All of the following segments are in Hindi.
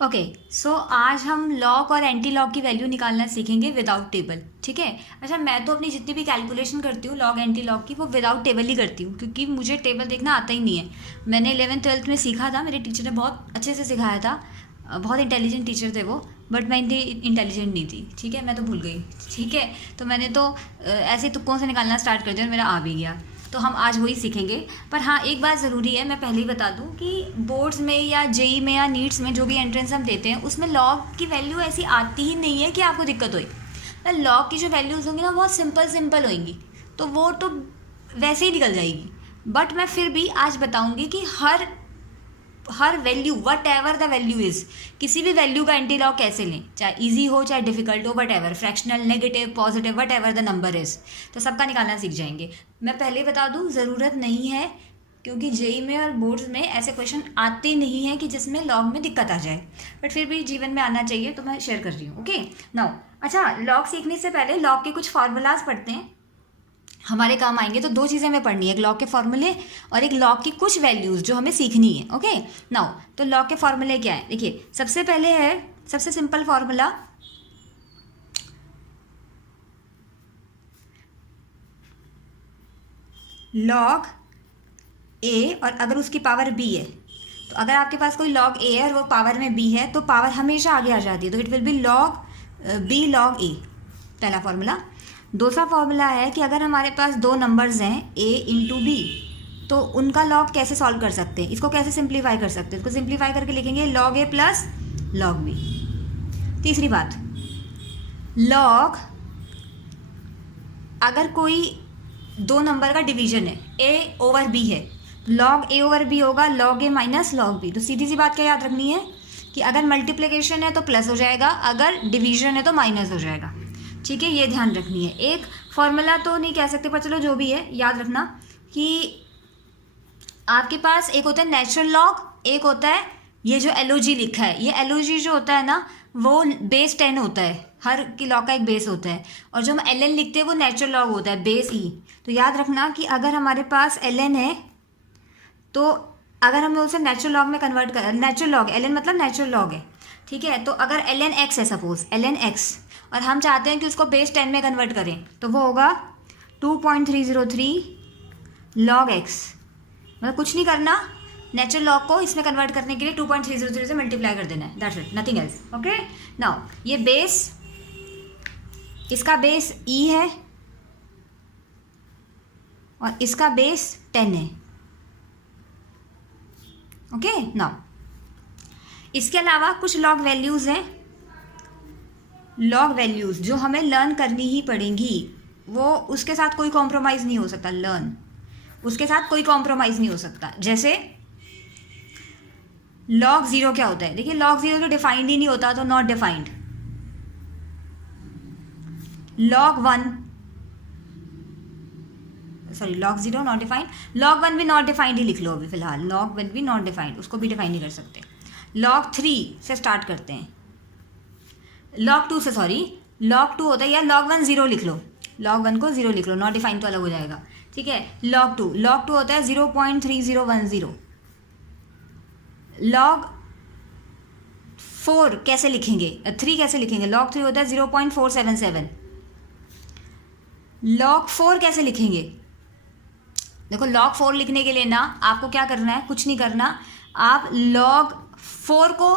ओके, सो आज हम लॉग और एंटी लॉग की वैल्यू निकालना सीखेंगे विदाउट टेबल। ठीक है। अच्छा, मैं तो अपनी जितनी भी कैलकुलेशन करती हूँ लॉग एंटी लॉग की, वो विदाउट टेबल ही करती हूँ, क्योंकि मुझे टेबल देखना आता ही नहीं है। मैंने 11th 12th में सीखा था, मेरे टीचर ने बहुत अच्छे से सिखाया था। बहुत इंटेलिजेंट टीचर थे वो, बट मैं इतनी इंटेलिजेंट नहीं थी। ठीक है, मैं तो भूल गई। ठीक है, तो मैंने तो ऐसे तुक्कों से निकालना स्टार्ट कर दिया और मेरा आ भी गया। तो हम आज वही सीखेंगे। पर हाँ, एक बात ज़रूरी है, मैं पहले ही बता दूं कि बोर्ड्स में या जेई में या नीट्स में जो भी एंट्रेंस हम देते हैं, उसमें लॉग की वैल्यू ऐसी आती ही नहीं है कि आपको दिक्कत होई। लॉग की जो वैल्यूज़ होंगी ना, बहुत सिंपल सिंपल होंगी, तो वो तो वैसे ही निकल जाएगी। बट मैं फिर भी आज बताऊंगी कि हर value, whatever the value is, किसी भी वैल्यू का एंटी लॉग कैसे लें, चाहे इजी हो चाहे डिफिकल्ट हो, what ever, fractional, negative, positive, what ever the number is, तो सबका निकालना सीख जाएंगे। मैं पहले बता दूँ, ज़रूरत नहीं है, क्योंकि जेई में और बोर्ड्स में ऐसे क्वेश्चन आते नहीं हैं कि जिसमें लॉग में दिक्कत आ जाए, बट फिर भी जीवन में आना चाहिए, तो मैं शेयर कर रही हूँ। ओके नाउ, अच्छा, लॉग सीखने से पहले लॉग के कुछ फार्मूलाज पढ़ते हैं, हमारे काम आएंगे। तो दो चीज़ें हमें पढ़नी है, एक लॉग के फॉर्मूले और एक लॉग की कुछ वैल्यूज़ जो हमें सीखनी है। ओके नाउ, तो लॉग के फॉर्मूले क्या है, देखिए, सबसे पहले है, सबसे सिंपल फॉर्मूला, लॉग ए, और अगर उसकी पावर बी है, तो अगर आपके पास कोई लॉग ए है और वो पावर में बी है, तो पावर हमेशा आगे आ जाती है, तो it will be log B log A, पहला फॉर्मूला। दूसरा फॉर्मूला है कि अगर हमारे पास दो नंबर्स हैं ए इंटू बी, तो उनका लॉग कैसे सॉल्व कर सकते हैं, इसको कैसे सिंप्लीफाई कर सकते हैं, इसको सिंप्लीफाई करके लिखेंगे लॉग ए प्लस लॉग बी। तीसरी बात, लॉग, अगर कोई दो नंबर का डिवीजन है, ए ओवर बी है, लॉग ए ओवर बी होगा लॉग ए माइनस लॉग बी। तो सीधी सी बात क्या याद रखनी है कि अगर मल्टीप्लिकेशन है तो प्लस हो जाएगा, अगर डिवीजन है तो माइनस हो जाएगा। ठीक है, ये ध्यान रखनी है। एक फॉर्मूला तो नहीं कह सकते, पर चलो जो भी है याद रखना कि आपके पास एक होता है नेचुरल लॉग, एक होता है ये जो एलओजी लिखा है, ये एलओजी जो होता है ना, वो बेस 10 होता है, हर की लॉग का एक बेस होता है, और जो हम एल लिखते हैं वो नेचुरल लॉग होता है, बेस ई। तो याद रखना कि अगर हमारे पास एल है, तो अगर हम उसे नेचुरल लॉग में कन्वर्ट कर, नेचुरल लॉग, एल मतलब नेचुरल लॉग है, ठीक है, तो अगर एल एन एक्स है, सपोज एल एन एक्स, और हम चाहते हैं कि उसको बेस 10 में कन्वर्ट करें, तो वो होगा 2.303 लॉग एक्स। मतलब कुछ नहीं करना, नेचुरल लॉग को इसमें कन्वर्ट करने के लिए 2.303 से मल्टीप्लाई कर देना है, that's it, nothing else. Okay now, ये बेस, इसका बेस ई है और इसका बेस 10 है। ओके नाउ, इसके अलावा कुछ लॉग वैल्यूज़ हैं, लॉग वैल्यूज़ जो हमें लर्न करनी ही पड़ेंगी, वो उसके साथ कोई कॉम्प्रोमाइज़ नहीं हो सकता, लर्न, उसके साथ कोई कॉम्प्रोमाइज़ नहीं हो सकता। जैसे लॉग ज़ीरो क्या होता है, देखिए, लॉग ज़ीरो तो डिफाइंड ही नहीं होता, तो not defined. Log one, sorry, log zero not defined, log one भी नॉट डिफाइंड ही लिख लो अभी फिलहाल, लॉग वन भी नॉट डिफाइंड, उसको भी डिफाइन नहीं कर सकते। लॉग थ्री से स्टार्ट करते हैं, लॉग टू से, सॉरी, लॉग टू होता है, या लॉग वन ज़ीरो लिख लो, लॉग वन को ज़ीरो लिख लो, नॉट डिफाइंड तो अलग हो जाएगा। ठीक है, लॉग टू होता है 0.3010। लॉग फोर कैसे लिखेंगे, थ्री कैसे लिखेंगे, लॉग थ्री होता है 0.477। लॉग फोर कैसे लिखेंगे, देखो, लॉग फोर लिखने के लिए ना आपको क्या करना है, कुछ नहीं करना, आप लॉग फोर को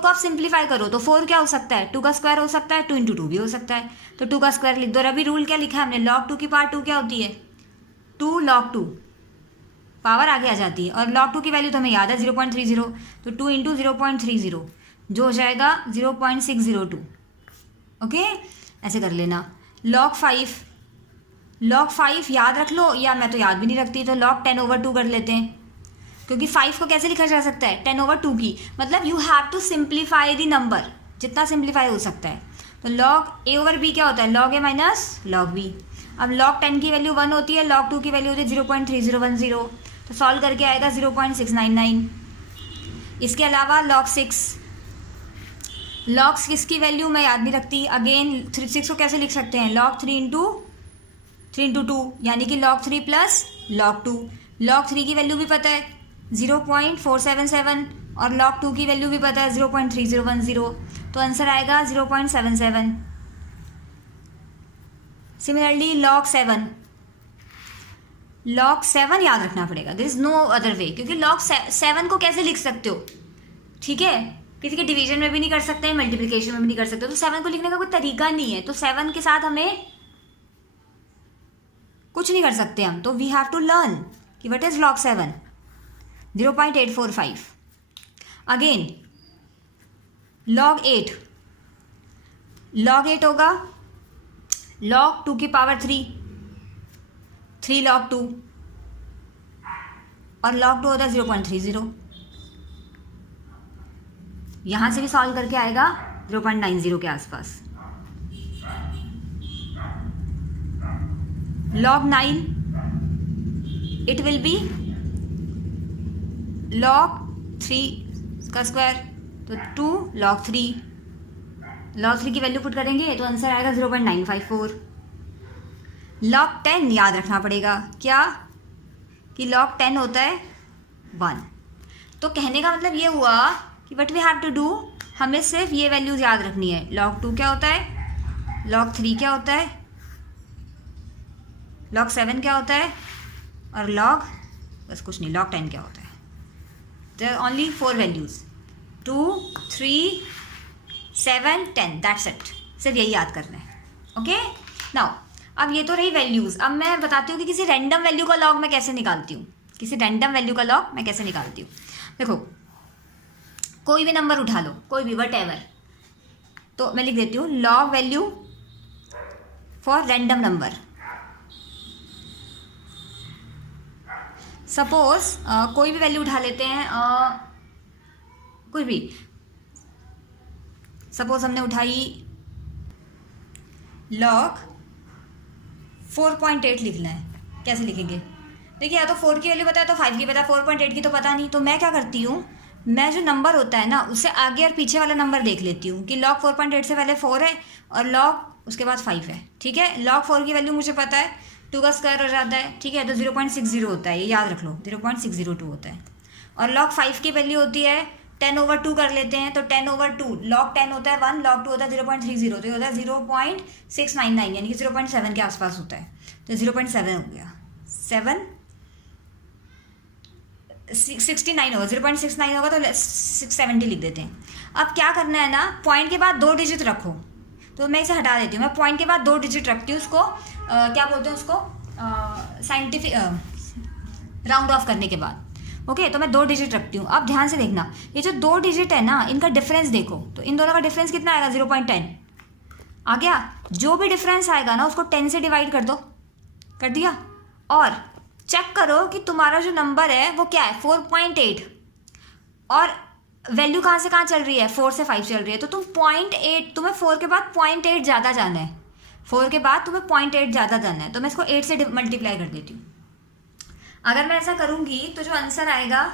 आप सिंप्लीफाई करो, तो फोर क्या हो सकता है, 2 का स्क्वायर हो सकता है, 2 इंटू 2 भी हो सकता है, तो 2 का स्क्वायर लिख दो। और अभी रूल क्या लिखा है हमने, लॉग 2 की पावर 2 क्या होती है, 2 लॉग 2, पावर आगे आ जाती है, और लॉग 2 की वैल्यू तो हमें याद है 0.30, तो 2 इंटू 0.30 जो हो जाएगा 0.602। ओके, ऐसे कर लेना। लॉग फाइव याद रख लो, या मैं तो याद भी नहीं रखती, तो लॉग 10/2 कर लेते हैं, क्योंकि 5 को कैसे लिखा जा सकता है, 10/2 की, मतलब you have to simplify the number, जितना सिंप्लीफाई हो सकता है। तो लॉग ए ओवर बी क्या होता है, लॉग ए माइनस लॉग बी। अब लॉग 10 की वैल्यू 1 होती है, लॉग 2 की वैल्यू होती है 0.3010, तो सॉल्व करके आएगा 0.699। इसके अलावा लॉग 6 की वैल्यू मैं याद नहीं रखती, अगेन 6 को कैसे लिख सकते हैं, लॉग 3 इंटू 2, यानी कि लॉग 3 प्लस लॉग 2। लॉग 3 की वैल्यू भी पता है 0.477, और log 2 की वैल्यू भी पता है 0.3010, तो आंसर आएगा 0.77। सिमिलरली log 7 याद रखना पड़ेगा, there is no other way, क्योंकि log 7 को कैसे लिख सकते हो, ठीक है, किसी के डिवीजन में भी नहीं कर सकते, मल्टीप्लिकेशन में भी नहीं कर सकते, तो 7 को लिखने का कोई तरीका नहीं है, तो 7 के साथ हमें कुछ नहीं कर सकते हम, तो वी हैव टू लर्न कि what is log 7, 0.845। Again log 8 होगा log 2 की पावर 3 log 2, और log 2 होता है 0.30, यहां से भी सॉल्व करके आएगा 0.90 के आसपास। log 9 it will B log 3 का स्क्वायर, तो 2 log 3 की वैल्यू पुट करेंगे तो आंसर आएगा 0.954। log 10 याद रखना पड़ेगा, क्या कि log 10 होता है 1। तो कहने का मतलब ये हुआ कि what we have to do, हमें सिर्फ ये वैल्यूज याद रखनी है, log 2 क्या होता है, log 3 क्या होता है, log 7 क्या होता है, और log बस कुछ नहीं, log 10 क्या होता है। There are only 4 values, 2, 3, 7, 10, that's it, सिर्फ यही याद करना है। ओके नाउ, अब ये तो रही वैल्यूज़, अब मैं बताती हूँ कि किसी रैंडम वैल्यू का लॉग मैं कैसे निकालती हूँ, देखो कोई भी नंबर उठा लो, कोई भी वट, तो मैं लिख देती हूँ log value for random number. Suppose कोई भी वैल्यू उठा लेते हैं, कोई भी, सपोज हमने उठाई log 4.8 लिखना है, कैसे लिखेंगे, देखिए या तो 4 की वैल्यू पता है तो 5 की पता है, 4.8 की तो पता नहीं, तो मैं क्या करती हूँ, मैं जो नंबर होता है ना उससे आगे और पीछे वाला नंबर देख लेती हूँ कि log 4.8 से पहले 4 है और log उसके बाद 5 है, ठीक है। log 4 की वैल्यू मुझे पता है, 2 का स्क्वायर हो जाता है, ठीक है, तो 0.60 होता है, ये याद रख लो, 0.602 होता है। और log 5 की वैल्यू होती है 10/2 कर लेते हैं, तो 10/2 log 10 होता है 1, log 2 होता है 0.30, तो ये होता है 0.699, यानी कि 0.7 के आसपास होता है, तो 0.7 हो गया, 69 होगा, 0.69 होगा तो 670 लिख देते हैं। अब क्या करना है ना, पॉइंट के बाद 2 डिजिट रखो, तो मैं इसे हटा देती हूँ, मैं पॉइंट के बाद 2 डिजिट रखती हूँ, उसको क्या बोलते हैं उसको, साइंटिफिक राउंड ऑफ करने के बाद, ओके, तो मैं 2 डिजिट रखती हूँ। अब ध्यान से देखना, ये जो 2 डिजिट है ना, इनका डिफरेंस देखो, तो इन दोनों का डिफरेंस कितना आएगा, 0.10 आ गया। जो भी डिफरेंस आएगा ना उसको 10 से डिवाइड कर दो, कर दिया, और चेक करो कि तुम्हारा जो नंबर है वो क्या है, 4.8, और वैल्यू कहाँ से कहाँ चल रही है, 4 से 5 चल रही है, तो तुम 0.8, तुम्हें 4 के बाद 0.8 ज़्यादा जाना है, 4 के बाद तुम्हें 0.8 ज़्यादा जाना है, तो मैं इसको 8 से मल्टीप्लाई कर देती हूँ। अगर मैं ऐसा करूँगी तो जो आंसर आएगा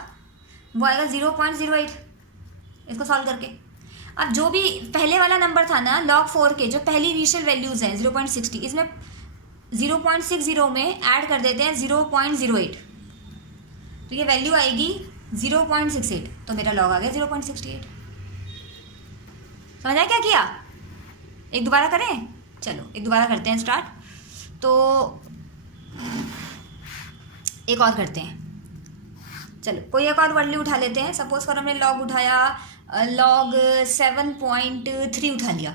वो आएगा 0.08, इसको सॉल्व करके। अब जो भी पहले वाला नंबर था ना log 4 के, जो पहली इनिशियल वैल्यूज़ हैं 0.60, इसमें 0.60 में ऐड कर देते हैं 0.08, तो ये वैल्यू आएगी 0.68, तो मेरा log आ गया 0.68। समझ आया क्या किया, एक दोबारा करें, चलो एक दोबारा करते हैं स्टार्ट, तो एक और करते हैं, चलो कोई एक और वैल्यू उठा लेते हैं। सपोज कर हमने log उठाया, log 7.3 उठा लिया,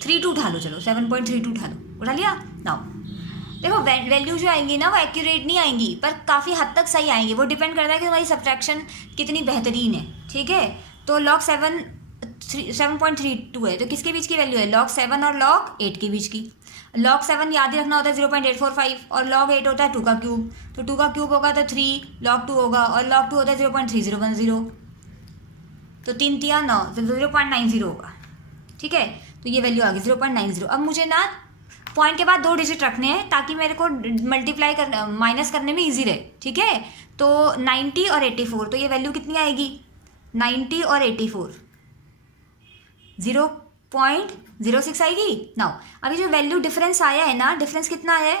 32 उठा लो, चलो 7.32 उठा लिया। नाउ देखो वैल्यू जो आएंगी ना वो एक्यूरेट नहीं आएंगी, पर काफ़ी हद तक सही आएंगी, वो डिपेंड करता है कि तुम्हारी सब्ट्रैक्शन कितनी बेहतरीन है, ठीक है। तो log 7.32 है, तो किसके बीच की वैल्यू है, log 7 और log 8 के बीच की। log 7 याद ही रखना होता है 0.845, और log 8 होता है 2 का क्यूब, तो 2 का क्यूब होगा तो 3 log 2 होगा, और log 2 होता है 0.3010, तो 3 तिया 9, तो 0.90 होगा, ठीक है। तो ये वैल्यू आ गई 0.90। अब मुझे ना पॉइंट के बाद 2 डिजिट रखने हैं ताकि मेरे को मल्टीप्लाई कर माइनस करने में ईजी रहे, ठीक है। तो 90 और 84, तो ये वैल्यू कितनी आएगी, 90 और 84, 0.06 आएगी। नाउ अभी जो वैल्यू डिफरेंस आया है ना, डिफरेंस कितना है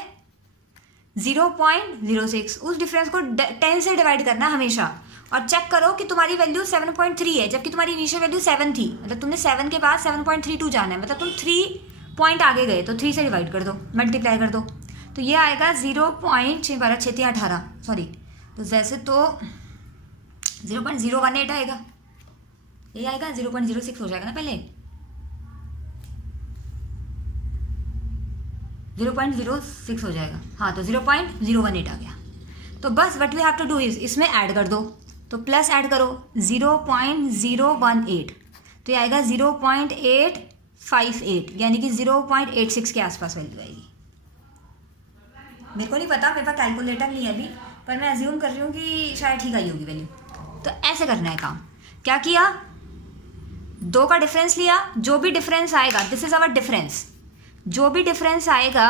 0.06, उस डिफरेंस को 10 से डिवाइड करना हमेशा, और चेक करो कि तुम्हारी वैल्यू 7.3 है, जबकि तुम्हारी इनिशियल वैल्यू 7 थी। मतलब तुमने 7 के बाद 7.32 जाना है, मतलब तुम 3 पॉइंट आगे गए, तो 3 से डिवाइड कर दो, मल्टीप्लाई कर दो, तो ये आएगा 0.18 सॉरी, तो जैसे तो 0.018 आएगा, ये आएगा 0.06 हो जाएगा ना, पहले 0.06 हो जाएगा, हाँ, तो 0.018 आ गया। तो बस what we have to do is इसमें ऐड कर दो, तो प्लस ऐड करो 0.018, तो ये आएगा 0.858, यानी कि 0.86 के आसपास वैल्यू आएगी। मेरे को नहीं पता, मेरे पास कैलकुलेटर नहीं है अभी, पर मैं अज्यूम कर रही हूँ कि शायद ठीक आई होगी वैल्यू। तो ऐसे करना है काम। क्या किया, 2 का डिफरेंस लिया, जो भी डिफरेंस आएगा, दिस इज आवर डिफरेंस, जो भी डिफरेंस आएगा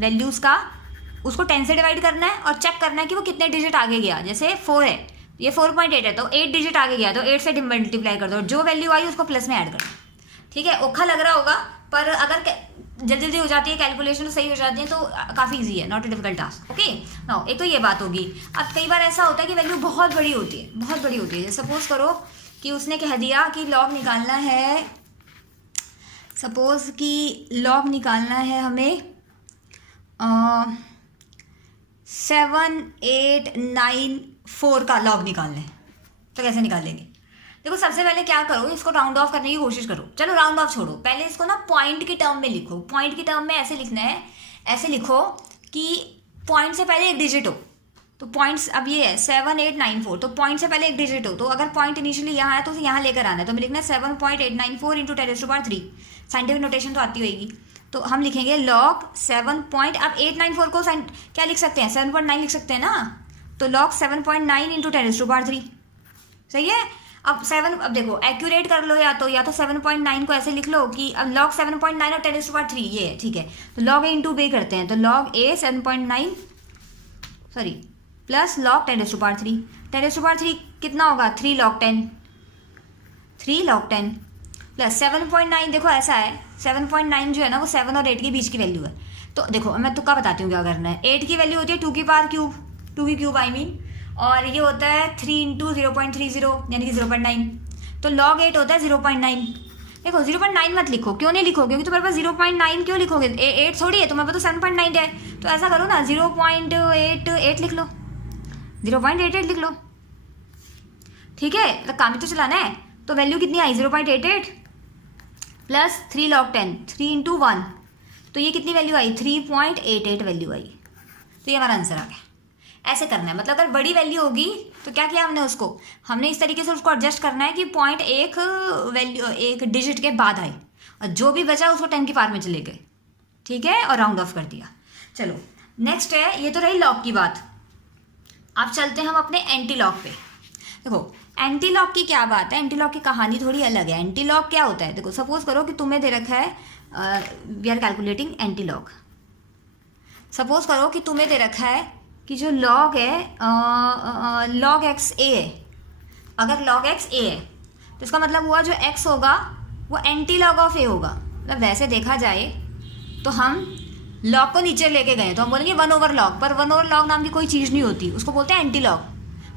वैल्यूज़ का, उसको 10 से डिवाइड करना है और चेक करना है कि वो कितने डिजिट आगे गया। जैसे 4 है, ये 4.8 है, तो 8 डिजिट आगे गया, तो 8 से मल्टीप्लाई कर दो, जो वैल्यू आई उसको प्लस में ऐड कर दो। ठीक है, औखा लग रहा होगा, पर अगर जल्दी जल्दी हो जाती है कैलकुलेशन, तो सही हो जाती है, तो काफ़ी ईजी है, not a difficult task. Okay now, एक तो ये बात होगी। अब कई बार ऐसा होता है कि वैल्यू बहुत बड़ी होती है, बहुत बड़ी होती है। सपोज करो कि उसने कह दिया कि लॉग निकालना है, सपोज कि लॉग निकालना है हमें 7894 का लॉग निकालना है, तो कैसे निकालेंगे? देखो, सबसे पहले क्या करो, इसको राउंड ऑफ करने की कोशिश करो। चलो राउंड ऑफ छोड़ो, पहले इसको ना पॉइंट की टर्म में लिखो। पॉइंट की टर्म में ऐसे लिखना है, ऐसे लिखो कि पॉइंट से पहले एक डिजिट हो। तो पॉइंट्स अब ये है 7894, तो पॉइंट से पहले एक डिजिट हो, तो अगर पॉइंट इनिशियली यहाँ है तो उसे यहाँ लेकर आना है, तो हमें लिखना है 7.894 इंटू 10⁻3। साइंटिफिक नोटेशन तो आती होगी, तो हम लिखेंगे लॉग 7 पॉइंट, अब 894 को क्या लिख सकते हैं, 7.9 लिख सकते हैं ना, तो लॉग 7.9 इंटू 10⁻3। सही है। अब 7, अब देखो एक्यूरेट कर लो, या तो 7.9 को ऐसे लिख लो कि अब लॉग 7.9 और 10⁻3 ये है, ठीक है। तो लॉग ए इंटू बी करते हैं, तो लॉग ए 7.9 सॉरी प्लस लॉग 10⁻3। 10⁻3 कितना होगा, 3 log 10, 3 log 10 प्लस 7.9। देखो ऐसा है, 7.9 जो है ना, वो 7 और 8 के बीच की वैल्यू है। तो देखो मैं तुक्का बताती हूँ क्या करना है। 8 की वैल्यू होती है 2 की पावर क्यूब, 2 की क्यूब आई मीन, और ये होता है 3 इंटू 0.30 यानी कि 0.9, तो log 8 होता है 0.9। देखो 0.9 मत लिखो, क्यों नहीं लिखो, क्योंकि तुम्हारे पास 0.9 क्यों लिखोगे, 8 थोड़ी है, तुम्हारे पास तो 7.9 है। तो ऐसा करो ना, 0.88 लिख लो, 0.88 लिख लो, ठीक है। तो काम तो चलाना है, तो वैल्यू कितनी आई, 0.88 प्लस 3 log 10, 3 इंटू 1, तो ये कितनी वैल्यू आई, 3.88 वैल्यू आई। तो ये हमारा आंसर आ गया। ऐसे करना है, मतलब अगर बड़ी वैल्यू होगी तो क्या किया हमने, हमने इस तरीके से उसको एडजस्ट करना है कि पॉइंट एक डिजिट के बाद आए, और जो भी बचा उसको 10 की पावर में चले गए, ठीक है, और राउंड ऑफ कर दिया। चलो नेक्स्ट है, ये तो रही लॉग की बात। अब चलते हैं हम अपने एंटी लॉग पे। देखो एंटी लॉग की क्या बात है, एंटी लॉग की कहानी थोड़ी अलग है। एंटी लॉग क्या होता है, देखो सपोज करो कि तुम्हें दे रखा है, we are calculating anti log. Suppose करो कि तुम्हें दे रखा है कि जो लॉग है लॉग एक्स ए है। अगर लॉग एक्स ए है तो इसका मतलब हुआ जो एक्स होगा वो एंटी लॉग ऑफ ए होगा। मतलब वैसे देखा जाए तो हम लॉग को नीचे लेके गए तो हम बोलेंगे 1/log, पर 1/log नाम की कोई चीज़ नहीं होती, उसको बोलते हैं एंटी लॉग।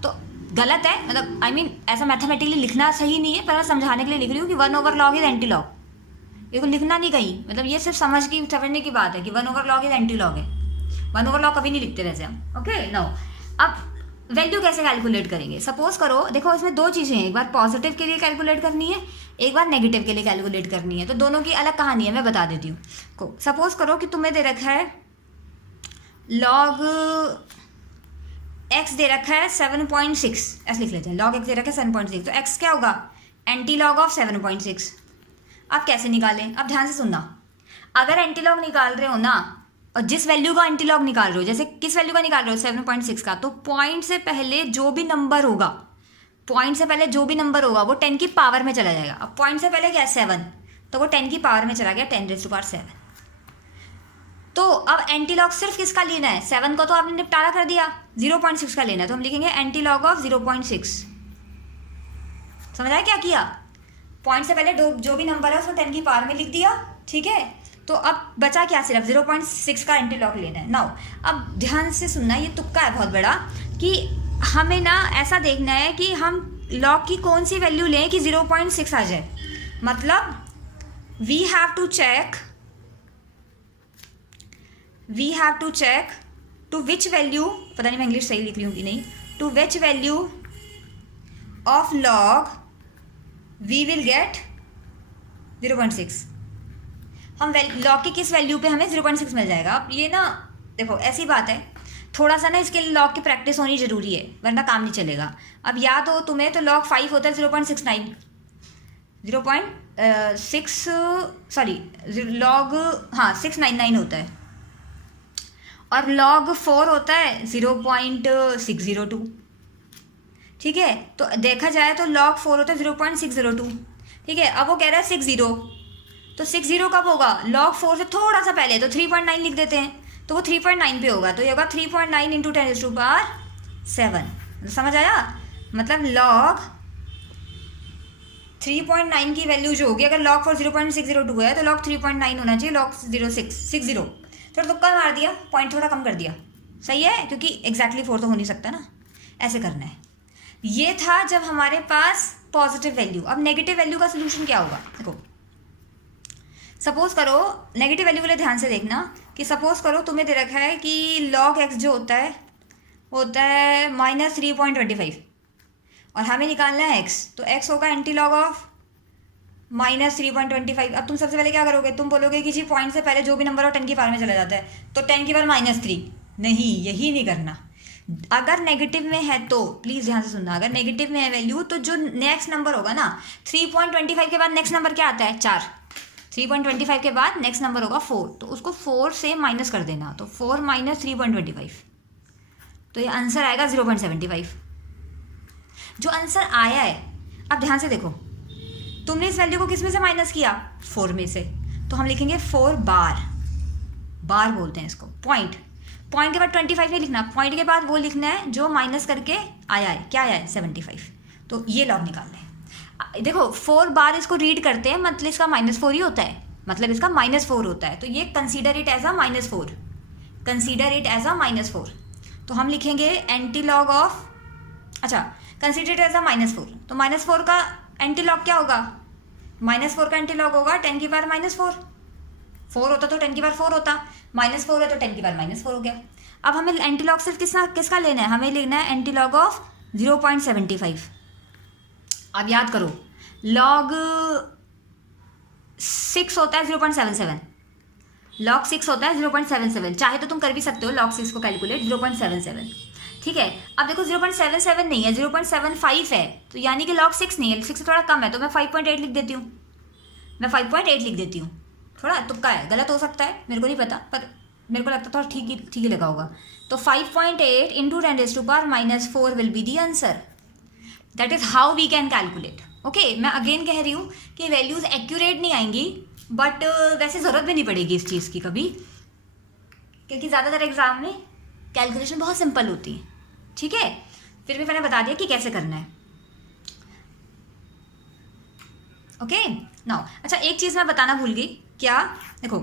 तो गलत है, मतलब आई मीन ऐसा मैथमेटिकली लिखना सही नहीं है, पर मैं समझाने के लिए लिख रही हूँ कि 1/log इज एंटी लॉग। ये लिखना नहीं कहीं, मतलब ये सिर्फ समझने की बात है कि 1/log इज एंटी लॉग है। 1/log कभी नहीं लिखते वैसे हम। ओके नाउ, अब वैल्यू कैसे कैलकुलेट करेंगे। सपोज करो, देखो इसमें 2 चीज़ें हैं, एक बार पॉजिटिव के लिए कैलकुलेट करनी है, एक बार नेगेटिव के लिए कैलकुलेट करनी है। तो दोनों की अलग कहानी है, मैं बता देती हूँ। सपोज करो कि तुम्हें दे रखा है लॉग एक्स दे रखा है 7.6, ऐसे लिख लेते हैं, लॉग एक्स दे रखा है 7.6, तो एक्स क्या होगा, एंटी लॉग ऑफ 7.6। आप कैसे निकालें, अब ध्यान से सुनना। अगर एंटी लॉग निकाल रहे हो ना, और जिस वैल्यू का एंटी लॉग निकाल रहे हो, जैसे किस वैल्यू का निकाल रहे हो 7.6 का, तो पॉइंट से पहले जो भी नंबर होगा, पॉइंट से पहले जो भी नंबर होगा वो 10 की पावर में चला जाएगा। अब पॉइंट से पहले क्या है 7, तो वो 10 की पावर में चला गया, 10⁻7। तो अब एंटी लॉग सिर्फ किसका लेना है, 7 को तो आपने निपटारा कर दिया, 0.6 का लेना है, तो हम लिखेंगे एंटी लॉग ऑफ 0.6। समझ आया क्या किया, पॉइंट से पहले जो भी नंबर है उसको 10 की पावर में लिख दिया, ठीक है। तो अब बचा क्या, सिर्फ 0.6 का एंटी लॉग लेना है। नाउ अब ध्यान से सुनना, ये तुक्का है बहुत बड़ा, कि हमें ना ऐसा देखना है कि हम लॉग की कौन सी वैल्यू लें कि 0.6 आ जाए। मतलब we have to check to which value, पता नहीं मैं इंग्लिश सही लिख रही हूँ कि नहीं, to which value of log we will get 0.6। हम लॉग की किस वैल्यू पे हमें 0.6 मिल जाएगा। अब ये ना देखो ऐसी बात है, थोड़ा सा ना इसके लिए लॉग की प्रैक्टिस होनी ज़रूरी है, वरना काम नहीं चलेगा। अब याद हो तुम्हें तो लॉग 5 होता है 0.69, 0.6 सॉरी लॉग, हाँ 699 होता है, और लॉग 4 होता है 0.602। ठीक है, तो देखा जाए तो log 4 होता है 0.602। ठीक है, अब वो कह रहा है 60, तो 60 कब होगा, log 4 से थोड़ा सा पहले, तो 3.9 लिख देते हैं, तो वो 3.9 पे होगा, तो ये होगा 3.9 इंटू 10⁻7। समझ आया, मतलब log 3.9 की वैल्यू जो होगी, अगर log 4 0.602 है तो log 3.9 होना चाहिए, log 60। थोड़ा तुक्का मार दिया, पॉइंट थोड़ा कम कर दिया, सही है, क्योंकि एग्जैक्टली 4 तो हो नहीं सकता ना, ऐसे करना है। ये था जब हमारे पास पॉजिटिव वैल्यू। अब नेगेटिव वैल्यू का सोल्यूशन क्या होगा, देखो सपोज करो, नेगेटिव वैल्यू वाले ध्यान से देखना कि सपोज करो तुम्हें दे रखा है कि log x जो होता है -3.25 और हमें निकालना है x, तो x होगा एंटी लॉग ऑफ -3.25। अब तुम सबसे पहले क्या करोगे, तुम बोलोगे कि जी पॉइंट से पहले जो भी नंबर हो 10 की पावर में चला जाता है, तो 10 की पावर -3, नहीं यही नहीं करना। अगर नेगेटिव में है तो प्लीज़ ध्यान से सुनना, अगर नेगेटिव में है वैल्यू तो जो नेक्स्ट नंबर होगा ना, 3.25 के बाद नेक्स्ट नंबर क्या आता है 4, 3.25 के बाद नेक्स्ट नंबर होगा 4, तो उसको 4 से माइनस कर देना, तो 4 - 3.25, तो ये आंसर आएगा 0.75। जो आंसर आया है, अब ध्यान से देखो, तुमने इस वैल्यू को किस में से माइनस किया, 4 में से, तो हम लिखेंगे 4 बार बोलते हैं इसको। पॉइंट के बाद 25 नहीं लिखना, पॉइंट के बाद वो लिखना है जो माइनस करके आया है, क्या आया है 75, तो ये लॉग निकालना है। देखो 4 बार इसको रीड करते हैं, मतलब इसका -4 ही होता है, मतलब इसका -4 होता है, तो ये कंसीडर इट एज अ -4, तो हम लिखेंगे एंटी लॉग ऑफ, अच्छा कंसीडर इट एज अ -4, तो -4 का एंटी लॉग क्या होगा, -4 का एंटी लॉग होगा 10 की पावर -4, 4 होता तो 10 की पावर 4 होता, -4 है तो 10 की पावर -4 हो गया। अब हमें एंटी लॉग सिर्फ किसका लेना है, हमें लेना है एंटी लॉग ऑफ 0.75। अब याद करो log 6 होता है 0.77, log 6 होता है 0.77, चाहे तो तुम कर भी सकते हो log 6 को कैलकुलेट 0.77। ठीक है, अब देखो 0.77 नहीं है 0.75 है, तो यानी कि log 6 नहीं है, 6 से थोड़ा कम है, तो मैं 5.8 लिख देती हूँ, थोड़ा तुक्का है, गलत हो सकता है, मेरे को नहीं पता, पर मेरे को लगता थोड़ा ठीक ही लगा होगा। तो 5.8 into 10⁻⁻4 will be the answer. That is how we can calculate. Okay, मैं अगेन कह रही हूँ कि वैल्यूज़ एक्यूरेट नहीं आएंगी, बट वैसे ज़रूरत भी नहीं पड़ेगी इस चीज़ की कभी, क्योंकि ज़्यादातर एग्जाम में कैलकुलेशन बहुत सिंपल होती है। ठीक है, फिर भी मैंने बता दिया कि कैसे करना है। ओके नाउ, अच्छा एक चीज़ मैं बताना भूल गई, क्या, देखो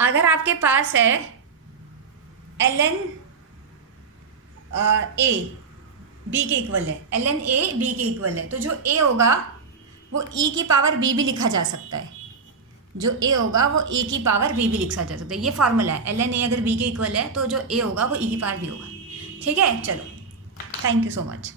अगर आपके पास है ln a b के इक्वल है, ln a b के इक्वल है, तो जो a होगा वो e की पावर b भी लिखा जा सकता है, जो a होगा वो a की पावर b भी लिखा जा सकता है। ये फॉर्मूला है, ln a अगर b के इक्वल है तो जो a होगा वो e की पावर b होगा। ठीक है, चलो, थैंक यू सो मच।